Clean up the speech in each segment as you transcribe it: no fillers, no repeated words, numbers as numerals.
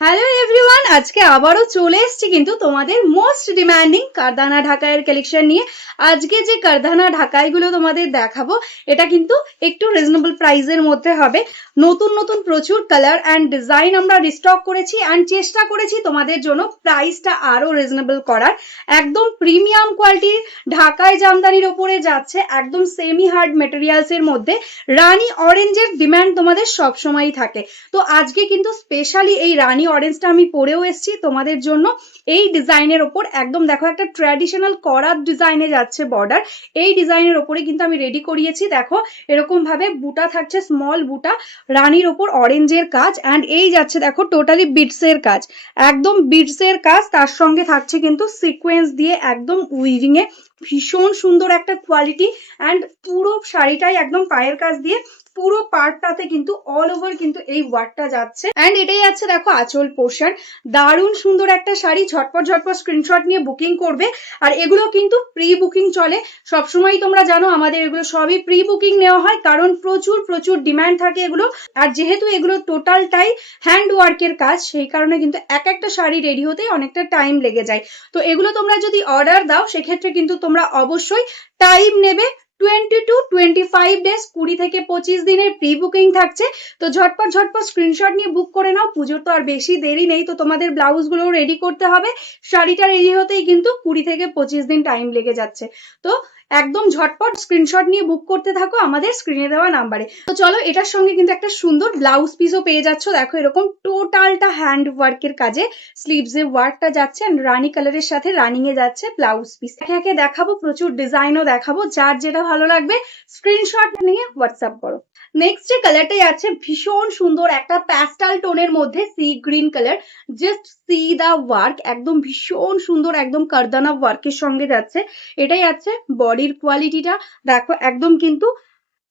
Hello everyone, আজকে আবারও চলে এসেছি কিন্তু তোমাদের মোস্ট ডিমান্ডিং কারদানা ঢাকাইয়ের কালেকশন নিয়ে। আজকে যে কারদানা ঢাকাইগুলো তোমাদের দেখাবো এটা কিন্তু একটু রিজনেবল প্রাইসের মধ্যে হবে। নতুন নতুন প্রচুর কালার অ্যান্ড ডিজাইন আমরা রিস্টক করেছি অ্যান্ড চেষ্টা করেছি তোমাদের জন্য প্রাইসটা আরো রিজনেবল করার। একদম প্রিমিয়াম কোয়ালিটির ঢাকাই জামদানির ওপরে যাচ্ছে, একদম সেমি হার্ড মেটেরিয়ালস এর মধ্যে। রানী অরেঞ্জের ডিমান্ড তোমাদের সবসময়ই থাকে, তো আজকে কিন্তু স্পেশালি এই রানী অরেঞ্জটা আমি পরেও এসেছি তোমাদের জন্য। এই ডিজাইনের ওপর একদম দেখো একটা ট্র্যাডিশনাল করাত ডিজাইনে যাচ্ছে বর্ডার। এই ডিজাইনের ওপরে কিন্তু আমি রেডি করিয়েছি, দেখো এরকম ভাবে বুটা থাকছে, স্মল বুটা, রানীর ওপর অরেঞ্জের কাজ, অ্যান্ড এই যাচ্ছে দেখো টোটালি বিটস এর কাজ, একদম বিটস এর কাজ। তার সঙ্গে থাকছে কিন্তু সিকোয়েন্স দিয়ে একদম উইভিং এ, ভীষণ সুন্দর একটা কোয়ালিটি। অ্যান্ড পুরো শাড়িটাই একদম পায়ের কাজ দিয়ে পুরো পার্টটাতে কিন্তু অল ওভার কিন্তু এই ওয়ার্কটা যাচ্ছে। অ্যান্ড এটাই আছে দেখো আঁচল পোর্শন। দারুণ সুন্দর একটা শাড়ি, ঝটপট ঝটপট স্ক্রিনশট নিয়ে বুকিং করবে। আর এগুলো কিন্তু প্রি বুকিং চলে সবসময়, তোমরা জানো আমাদের এগুলো সবই প্রি বুকিং নেওয়া হয়, কারণ প্রচুর প্রচুর ডিমান্ড থাকে এগুলো। আর যেহেতু এগুলো টোটালটাই হ্যান্ড ওয়ার্কের কাজ, সেই কারণে কিন্তু এক একটা শাড়ি রেডি হতে অনেকটা টাইম লেগে যায়। তো এগুলো তোমরা যদি অর্ডার দাও সেক্ষেত্রে কিন্তু তোমরা অবশ্যই টাইম নেবে। 20 to 25 ডেজ, 20 থেকে 25 দিনের প্রি বুকিং থাকছে। তো ঝটপট ঝটপট স্ক্রিনশট নিয়ে বুক করে নাও, পুজোর তো আর বেশি দেরি নেই। তো তোমাদের ব্লাউজ গুলো রেডি করতে হবে, শাড়িটা রেডি হতেই কিন্তু 20 থেকে 25 দিন টাইম লেগে যাচ্ছে। তো একদম ঝটপট স্ক্রিনশট নিয়ে বুক করতে থাকো আমাদের স্ক্রিনে দেওয়া নাম্বারে। তো চলো, এটার সঙ্গে কিন্তু একটা সুন্দর ব্লাউজ পিসও পেয়ে যাচ্ছ। দেখো এরকম টোটালটা হ্যান্ড ওয়ার্কের কাজে, স্লিভস এ ওয়ার্কটা যাচ্ছে, এন্ড রানী কালারের সাথে রানিং এ যাচ্ছে ব্লাউজ পিস। একে একে দেখাবো, প্রচুর ডিজাইনও দেখাবো, যার যেটা ভালো লাগবে স্ক্রিনশট নিয়ে হোয়াটসঅ্যাপ করো। নেক্সট যে কালারটাই আছে ভীষণ সুন্দর একটা প্যাস্টাল টোনের মধ্যে, sea green colour. Just see the work, একদম ভীষণ সুন্দর, একদম কারদানা ওয়ার্কের সঙ্গে যাচ্ছে। এটাই আছে বডির কোয়ালিটিটা, দেখো একদম কিন্তু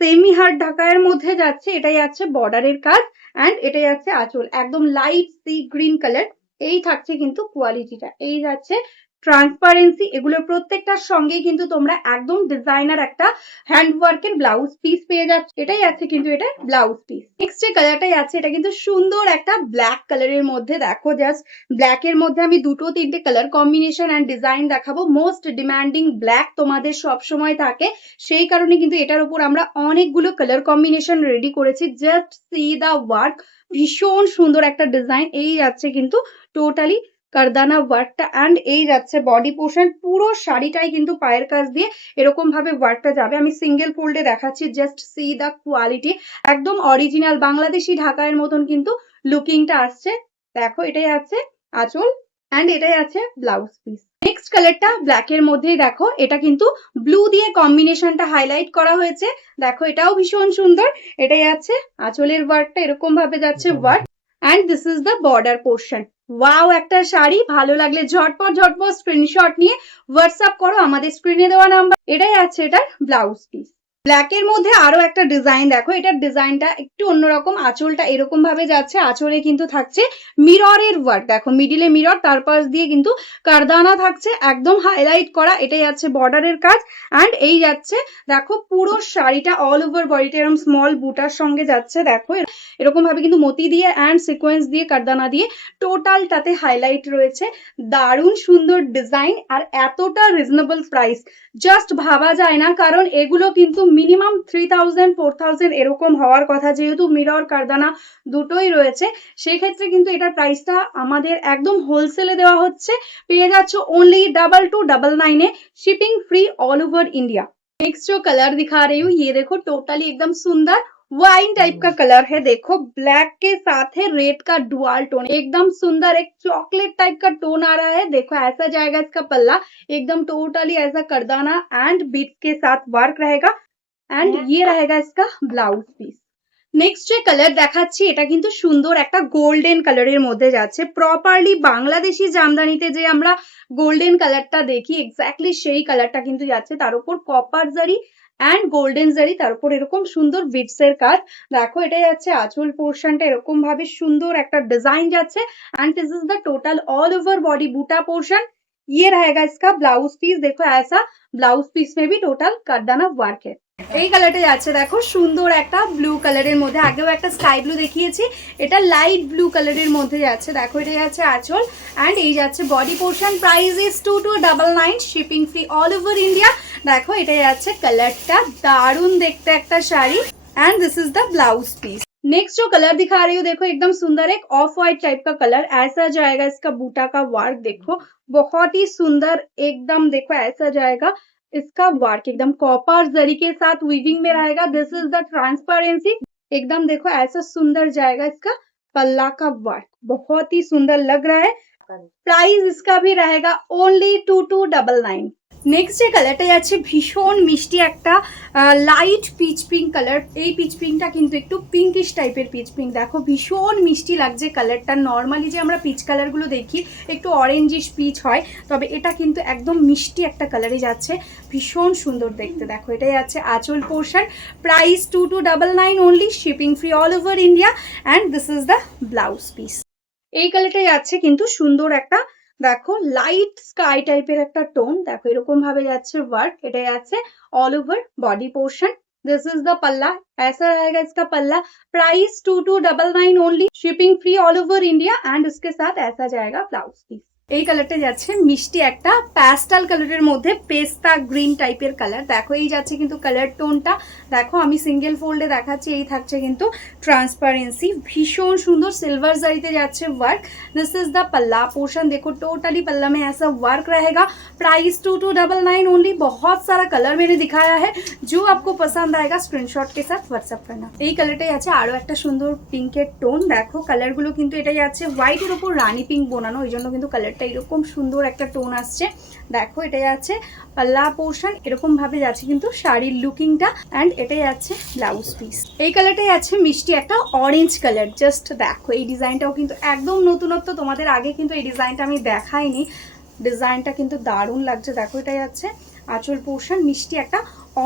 সেমি হার্ড ঢাকাইয়ের মধ্যে যাচ্ছে। এটাই আছে বর্ডারের কাজ, অ্যান্ড এটাই আছে আঁচল, একদম লাইট সি গ্রিন কালার। এই থাকছে কিন্তু কোয়ালিটিটা, এই যাচ্ছে ট্রান্সপারেন্সি। এগুলোর প্রত্যেকটার সঙ্গে কিন্তু তোমরা একদম ডিজাইনার একটা হ্যান্ড ওয়ার্কের ব্লাউজ পিস পেয়ে যাচ্ছ। এটাই আছে কিন্তু এটা ব্লাউজ পিস। নেক্সট যে কালারটাই আছে এটা কিন্তু সুন্দর একটা ব্ল্যাক কালারের মধ্যে, দেখো জাস্ট ব্ল্যাক এর মধ্যে আমি দুটো তিনটে কালার কম্বিনেশন অ্যান্ড ডিজাইন দেখাবো। মোস্ট ডিমান্ডিং ব্ল্যাক তোমাদের সব সময় থাকে, সেই কারণে কিন্তু এটার উপর আমরা অনেকগুলো কালার কম্বিনেশন রেডি করেছি। জাস্ট সি দা ওয়ার্ক, ভীষণ সুন্দর একটা ডিজাইন। এই যাচ্ছে কিন্তু টোটালি কারদানা ওয়ার্কটা, অ্যান্ড এই যাচ্ছে বডি পোর্শন। পুরো শাড়িটাই কিন্তু পায়ের কাজ দিয়ে এরকম ভাবে ওয়ার্কটা যাবে। আমি সিঙ্গেল ফোল্ডে দেখাচ্ছি, জাস্ট সি দা কোয়ালিটি, একদম অরিজিনাল বাংলাদেশি ঢাকাইয়ের মতন কিন্তু লুকিংটা আসছে। দেখো এটাই আছে আঁচল, অ্যান্ড এটাই আছে ব্লাউজ পিস। নেক্সট কালারটা ব্ল্যাক এর মধ্যেই, দেখো এটা কিন্তু ব্লু দিয়ে কম্বিনেশনটা হাইলাইট করা হয়েছে। দেখো এটাও ভীষণ সুন্দর। এটাই আছে আঁচলের ওয়ার্কটা, এরকম ভাবে যাচ্ছে work, and this is the border portion. Wow, একটা শাড়ি ভালো লাগলে ঝটপট ঝটপট স্ক্রিনশট নিয়ে হোয়াটসঅ্যাপ করো আমাদের স্ক্রিনে দেওয়া নাম্বার। এটাই আছে এটার ব্লাউজ পিস। ব্ল্যাক এর মধ্যে আরো একটা ডিজাইন, দেখো এটার ডিজাইনটা একটু অন্যরকম। আঁচলটা এরকম ভাবে যাচ্ছে, আঁচলে কিন্তু থাকছে মিররের ওয়ার্ক, দেখো মিডিলে মিরর, তার পাশ দিয়ে কিন্তু কারদানা থাকছে একদম হাইলাইট করা। এটাই আছে বর্ডারের কাজ, অ্যান্ড এই যাচ্ছে দেখো পুরো শাড়িটা অল ওভার বডিটা এরকম স্মল বুটার সঙ্গে যাচ্ছে। দেখো এরকম ভাবে কিন্তু মতি দিয়ে অ্যান্ড সিকোয়েন্স দিয়ে কারদানা দিয়ে টোটালটাতে হাইলাইট রয়েছে। দারুণ সুন্দর ডিজাইন আর এতটা রিজনেবল প্রাইস, জাস্ট ভাবা যায় না। কারণ এগুলো কিন্তু মিনিমাম 3000 4000 এরকম হওয়ার কথা, যেহেতু মিরর কারদানা দুটোই রয়েছে। সেক্ষেত্রে কিন্তু এটার প্রাইসটা আমাদের একদম হোলসেলে দেওয়া হচ্ছে, পেয়ে যাচ্ছ only 2299 shipping free all over India. Next जो कलर दिखा रही हूँ, ये देखो टोटली एकदम सुंदर वाइन टाइप का कलर है। देखो ब्लैक के साथ है रेड का डुअल टोन, एकदम सुंदर एक चॉकलेट टाइप का टोन आ रहा है। देखो ऐसा जाएगा इसका पल्ला, एकदम टोटली ऐसा करदाना एंड बीट्स के साथ वर्क रहेगा, एंड ये रहेगा इसका ब्लाउज पीस। নেক্সট যে কালার দেখাচ্ছি এটা কিন্তু সুন্দর একটা গোল্ডেন কালারের মধ্যে যাচ্ছে। প্রপারলি বাংলাদেশি জামদানিতে যে আমরা গোল্ডেন কালারটা দেখি, এক্স্যাক্টলি সেই কালারটা কিন্তু যাচ্ছে। তার উপর কপার জারি অ্যান্ড গোল্ডেন জারি, তার উপর এরকম সুন্দর বিটস এর কাজ। দেখো এটা যাচ্ছে আঁচল পোর্শনটা, এরকম ভাবে সুন্দর একটা ডিজাইন যাচ্ছে, and this is the total all over body बूटा पोर्शन। ये रहेगा इसका ब्लाउज पीस। देखो ऐसा ब्लाउज पीस में भी टोटल करदाना वर्क है। এই কালারটা যাচ্ছে দেখো সুন্দর একটা ব্লু কালারের মধ্যে, আগেও একটা স্কাই ব্লু দেখিয়েছি, এটা লাইট ব্লু কালারের মধ্যে যাচ্ছে। দেখো এটা যাচ্ছে আঁচল অ্যান্ড এই যাচ্ছে body portion. Price is 2299, shipping free all over India. দেখো এটা যাচ্ছে কালারটা, দারুণ দেখতে একটা sari and this is the blouse piece. Next जो कलर दिखा रही हूँ देखो एकदम सुंदर एक ऑफ व्हाइट टाइप का कलर, ऐसा जाएगा इसका बूटा का वर्क, देखो बहुत ही सुंदर एकदम, देखो ऐसा जाएगा इसका वर्क, एकदम कॉपर जरी के साथ वीविंग में रहेगा। दिस इज द ट्रांसपेरेंसी, एकदम देखो ऐसा सुंदर जाएगा इसका पल्ला का वर्क, बहुत ही सुंदर लग रहा है। प्राइस इसका भी रहेगा ओनली 2299। নেক্সট যে কালারটা যাচ্ছে ভীষণ মিষ্টি একটা লাইট পিচ পিঙ্ক কালার। এই পিচ পিঙ্কটা কিন্তু একটু পিঙ্কিশ টাইপের পিচ পিঙ্ক, দেখো ভীষণ মিষ্টি লাগছে কালারটা। নর্মালি যে আমরা পিচ কালারগুলো দেখি একটু অরেঞ্জিশ পিচ হয়, তবে এটা কিন্তু একদম মিষ্টি একটা কালারে যাচ্ছে, ভীষণ সুন্দর দেখতে। দেখো এটা যাচ্ছে আঁচল portion, price 2299 only, shipping free all over India and this is the blouse piece. এই কালারটা যাচ্ছে কিন্তু সুন্দর একটা, দেখো লাইট স্কাই টাইপের একটা টোন, দেখো এরকম ভাবে যাচ্ছে ওয়ার্ক, এটা যাচ্ছে all over body portion. This is the पल्ला, ऐसा रहेगा इसका पल्ला। Price 2299 only, shipping free all over India and उसके साथ ऐसा जाएगा ब्लाउज पीस। এই কালারটা যাচ্ছে মিষ্টি একটা প্যাস্টেল কালারের মধ্যে, পেস্তা গ্রিন টাইপের কালার। দেখো এই যাচ্ছে কিন্তু কালার টোনটা, দেখো আমি সিঙ্গেল ফোল্ডে দেখাচ্ছি, এই থাকছে কিন্তু ট্রান্সপারেন্সি, ভীষণ সুন্দর सिल्वर जरीते যাচ্ছে वर्क। दिस इज द पल्ला पोर्शन, देखो टोटली पल्ला में ऐसा वर्क रहेगा। Price 2299 only. बहुत सारा कलर मैंने दिखाया है, जो आपको पसंद आएगा स्क्रीनशॉट के साथ व्हाट्सएप करना। এই কালারটাই আছে আরো একটা সুন্দর পিঙ্কের টোন, দেখো কালারগুলো কিন্তু এটাই আছে হোয়াইটের উপর রানী পিঙ্ক বোনানো, ওই জন্য কিন্তু কালার এরকম সুন্দর একটা টোন আসছে। দেখো এটা যাচ্ছে পাল্লা পোর্শন, এরকম ভাবে যাচ্ছে কিন্তু শাড়ির লুকিংটা এন্ড এটাই আছে ব্লাউজ পিস। এই কালারটাই আছে মিষ্টি একটা অরেঞ্জ কালার, জাস্ট দেখো এই ডিজাইনটাও কিন্তু একদম নতুনত্ব, তোমাদের আগে কিন্তু এই ডিজাইনটা আমি দেখাইনি, ডিজাইনটা কিন্তু দারুণ লাগছে। দেখো এটা যাচ্ছে আঁচল পোর্শন, মিষ্টি একটা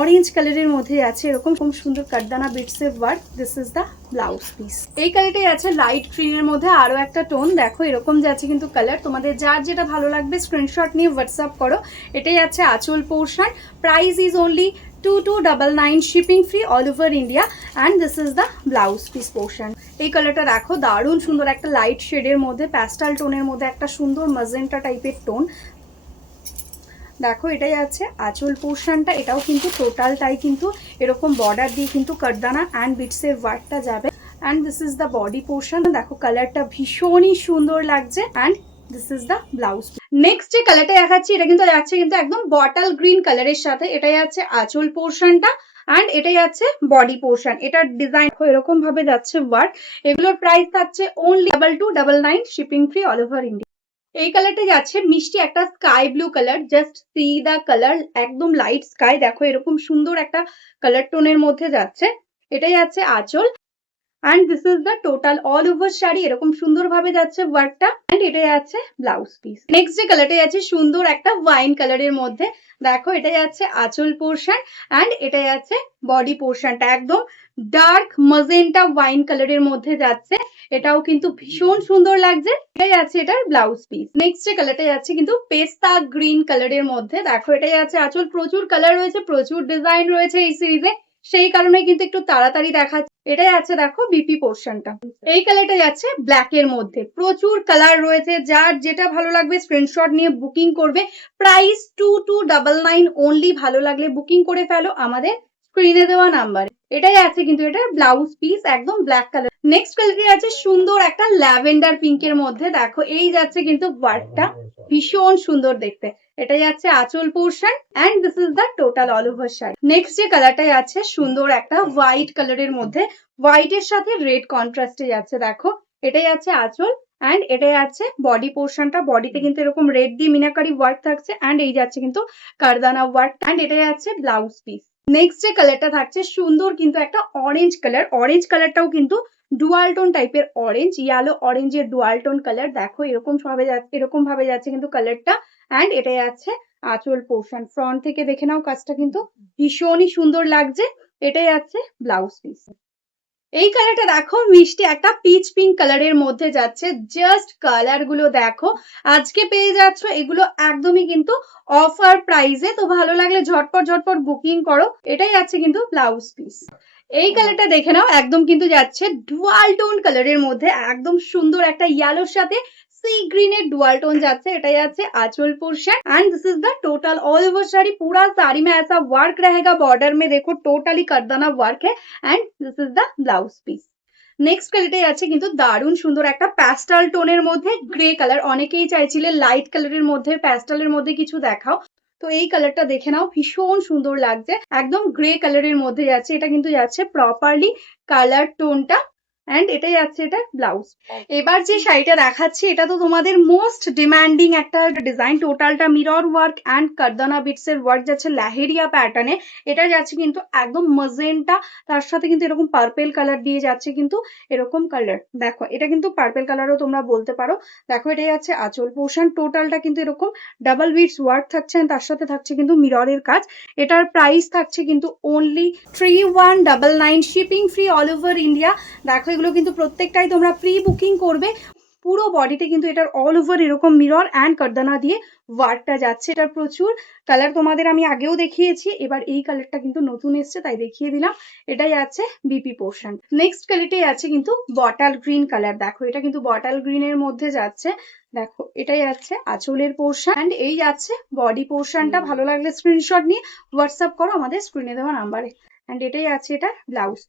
অরেঞ্জ কালারের মধ্যে আছে এরকম খুব সুন্দর কাটদানা বিটসের work. This is the blouse piece. এই কালারটাই আছে লাইট গ্রিনের মধ্যে আরো একটা টোন, দেখো এরকম যাচ্ছে কিন্তু কালার, তোমাদের যার যেটা ভালো লাগবে স্ক্রিনশট নিয়ে হোয়াটসঅ্যাপ করো। এটাই আছে আঁচল portion, price is only 2299, shipping free all over India and this is the blouse piece portion. এই কালারটা দেখো দারুণ সুন্দর একটা লাইট শেডের মধ্যে, প্যাস্টেল টোনের মধ্যে একটা সুন্দর ম্যাজেন্টা টাইপের টোন। দেখো এটাই আছে আঁচল পোর্শনটা, এটাও কিন্তু টোটালটাই কিন্তু এরকম বর্ডার দিয়ে কিন্তু কাটদানা অ্যান্ড বিটসের ওয়ার্কটা যাবে and this is the body portion. দেখো কালারটা ভীষণই সুন্দর লাগছে and this is the blouse. Next যে কালারটা দেখাচ্ছি এটা কিন্তু যাচ্ছে কিন্তু একদম বটল গ্রিন কালারের সাথে, এটাই আছে আঁচল পোর্শনটা অ্যান্ড এটাই আছে বডি পোর্শন। এটার ডিজাইন এরকম ভাবে যাচ্ছে ওয়ার্ক। এগুলোর প্রাইস থাকছে only 2299, shipping free all over India. এই কালারটা যাচ্ছে মিষ্টি একটা sky blue colour, just see the colour, একদম লাইট স্কাই, দেখো এরকম সুন্দর একটা কালার টোনের মধ্যে যাচ্ছে। এটাই যাচ্ছে আঁচল and this is the total all over sari, এরকম সুন্দর ভাবে যাচ্ছে ওয়ার্কটা অ্যান্ড এটাই আছে ব্লাউজ পিস। নেক্সট যে কালারটা যাচ্ছে সুন্দর একটা ওয়াইন কালারের মধ্যে, দেখো এটাই আছে আঁচল পোর্শন অ্যান্ড এটাই আছে বডি পোর্শনটা, একদম ডার্ক মজেন্টা ওয়াইন কালারের মধ্যে যাচ্ছে, এটাও কিন্তু ভীষণ সুন্দর লাগছে। এটাই আছে এটার ব্লাউজ পিস। নেক্সট যে কালারটা যাচ্ছে কিন্তু পেস্তা গ্রিন কালারের মধ্যে, দেখো এটাই আছে আঁচল, প্রচুর কালার রয়েছে, প্রচুর ডিজাইন রয়েছে এই সিরিজে, সেই কারণে কিন্তু একটু তাড়াতাড়ি দেখাচ্ছে। এটাই আছে দেখো বিপি পোর্শনটা। এই কালারটা যাচ্ছে ব্ল্যাক এর মধ্যে, প্রচুর কালার রয়েছে, যার যেটা ভালো লাগবে স্ক্রিনশট নিয়ে বুকিং করবে। প্রাইস 2299 ওনলি, ভালো লাগলে বুকিং করে ফেলো আমাদের স্ক্রিনে দেওয়া নাম্বার। এটাই আছে কিন্তু এটা ব্লাউজ পিস, একদম ব্ল্যাক কালার। নেক্সট কালারটি আছে সুন্দর একটা ল্যাভেন্ডার পিঙ্কের মধ্যে, দেখো এই যাচ্ছে কিন্তু ওয়ার্কটা ভীষণ সুন্দর দেখতে। এটা যাচ্ছে আঁচল portion and this is the total all over sari. Next যে কালারটা আছে সুন্দর একটা হোয়াইট কালারের মধ্যে, হোয়াইটের সাথে রেড কন্ট্রাস্টে যাচ্ছে, দেখো এটাই আছে আঁচল এন্ড এটাই আছে বডি পোর্শনটা, বডিতে কিন্তু এরকম রেড দিয়ে মিনাকারি ওয়ার্ক থাকছে এন্ড এই যাচ্ছে কিন্তু কারদানা ওয়ার্ক এন্ড এটাই আছে ব্লাউজ পিস। নেক্সট যে কালারটা থাকছে সুন্দর কিন্তু একটা অরেঞ্জ কালার, অরেঞ্জ কালারটাও কিন্তু ডুয়াল টোন টাইপের অরেঞ্জ, ইয়েলো অরেঞ্জের ডুয়াল টোন কালার, দেখো এরকম ভাবে যাচ্ছে কিন্তু কালারটা এন্ড এটাই আছে আঁচল পোর্শন। ফ্রন্ট থেকে দেখে নাও কাজটা কিন্তু ভীষণই সুন্দর লাগছে। এটাই আছে ব্লাউজ পিস। এই কালারটা দেখো, মিষ্টি একটা পিচ পিঙ্ক কালারের মধ্যে যাচ্ছে। জাস্ট কালার গুলো দেখো, আজকে পেয়ে যাচ্ছ এগুলো একদমই কিন্তু অফার প্রাইসে। তো ভালো লাগলে ঝটপট ঝটপট বুকিং করো। এটাই আছে কিন্তু ব্লাউজ পিস। এই কালারটা দেখে নাও, একদম কিন্তু যাচ্ছে ডুয়াল টোন কালারের মধ্যে, একদম সুন্দর একটা ইয়েলোর সাথে सी ग्रीन डुअल टोन जाচ্ছে। এটাই আছে आंचल portion and this is the total all over sari. पूरा साड़ी में ऐसा वर्क रहेगा, बॉर्डर में देखो टोटली करदाना वर्क है and this is the blouse piece. Next কালারটাই আছে কিন্তু দারুণ সুন্দর একটা প্যাস্টেল টোনের মধ্যে গ্রে কালার। অনেকেই চাইছিলে লাইট কালারের মধ্যে প্যাস্টেলের মধ্যে কিছু দেখাও, তো এই কালারটা দেখে নাও, ভীষণ সুন্দর লাগছে। একদম গ্রে কালারের মধ্যে যাচ্ছে, এটা কিন্তু যাচ্ছে প্রপারলি কালার টোনটা এন্ড এটাই আছে এটা ব্লাউজ। এবার যে শাড়িটা দেখাচ্ছি এটা তো তোমাদের মোস্ট ডিমান্ডিং একটা ডিজাইন, টোটালটা মিরর ওয়ার্ক এন্ড কারদানা বিটস এর ওয়ার্ক যাচ্ছে লেহেরিয়া প্যাটার্নে। এটা যাচ্ছে কিন্তু একদম মজেন্টা, তার সাথে কিন্তু এরকম পার্পেল কালার দিয়ে যাচ্ছে কিন্তু এরকম কালার। দেখো এটা কিন্তু পার্পেল কালারও তোমরা বলতে পারো। দেখো এটাই আছে আঁচল পোর্শন, টোটালটা কিন্তু এরকম ডাবল বিটস ওয়ার্ক থাকছে and তার সাথে থাকছে কিন্তু মিররের কাজ। এটার প্রাইস থাকছে কিন্তু only 3199, shipping free all over India. দেখো এগুলো কিন্তু প্রত্যেকটাই তোমরা প্রি বুকিং করবে। পুরো বডিতে কিন্তু এটার অল ওভার এরকম মিরর এন্ড কারদানা দিয়ে ওয়ার্কটা যাচ্ছে। এটার প্রচুর কালার তোমাদের আমি আগেও দেখিয়েছি, এবার এই কালারটা কিন্তু নতুন এসছে তাই দেখিয়ে দিলাম। এটাই আছে বিপি পোর্শন। নেক্সট কালারটাই আছে কিন্তু বটল গ্রিন কালার। দেখো এটা কিন্তু বটল গ্রিনের মধ্যে যাচ্ছে। দেখো এটাই আছে আঁচলের পোর্শন এন্ড এই যাচ্ছে বডি পোর্শনটা। ভালো লাগলে স্ক্রিনশট নিয়ে হোয়াটসঅ্যাপ করো আমাদের স্ক্রিনে দেওয়া নাম্বারে। এন্ড এটাই আছে এটা ব্লাউজ।